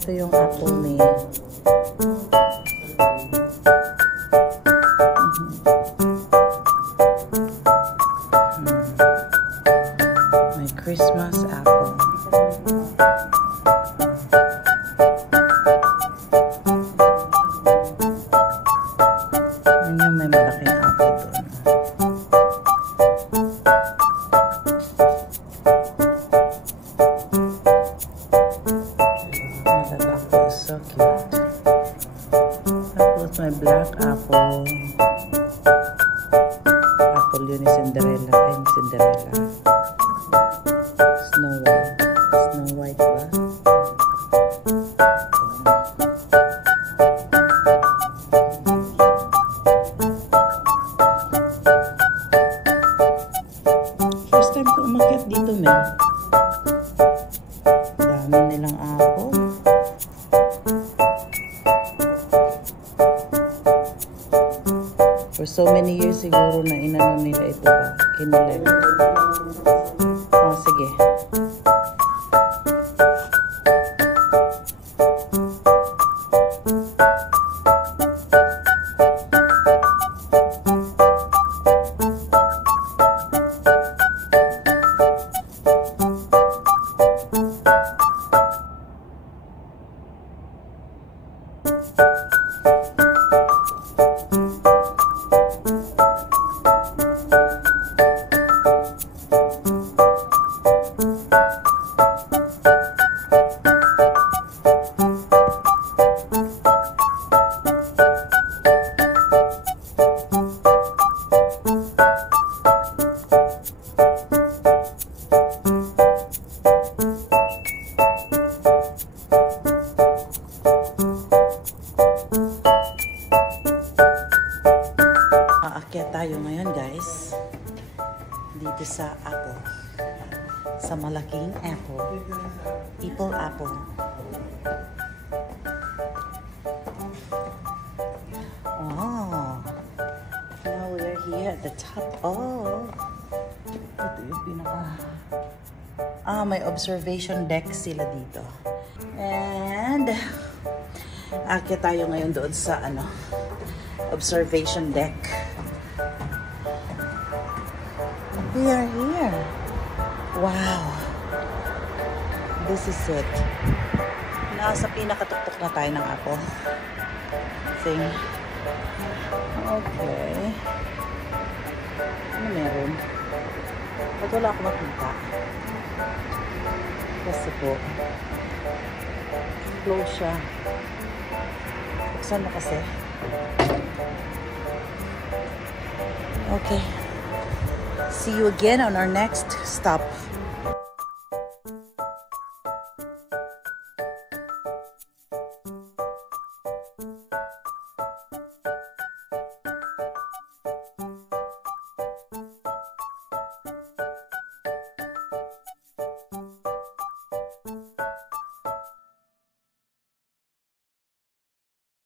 Ito yung apple ni my Christmas apple. Yun yung may malaking apple doon. So cute. Tapos may black apple. Apple yun ni Cinderella. Ay, ni Cinderella. Snow White. Snow White ba? First time ko umakyat dito, Mel. Dami nilang apple. For so many years siguro na inano nila ito ba? Kinilag. Oh, sige. Aakyat tayo ngayon, guys. Dito sa apple. Sa malaking apple. People apple. Oh. Now we're here at the top. Oh. Ito yung pinaka... may observation deck sila dito. And aakyat tayo ngayon doon sa observation deck. We are here. Wow. This is it. Nasa pinakatuktok na tayo ng apple thing. Okay. Ano meron? Ba't wala ako makita? Kasi po close siya. Buksan mo kasi. Okay. See you again on our next stop.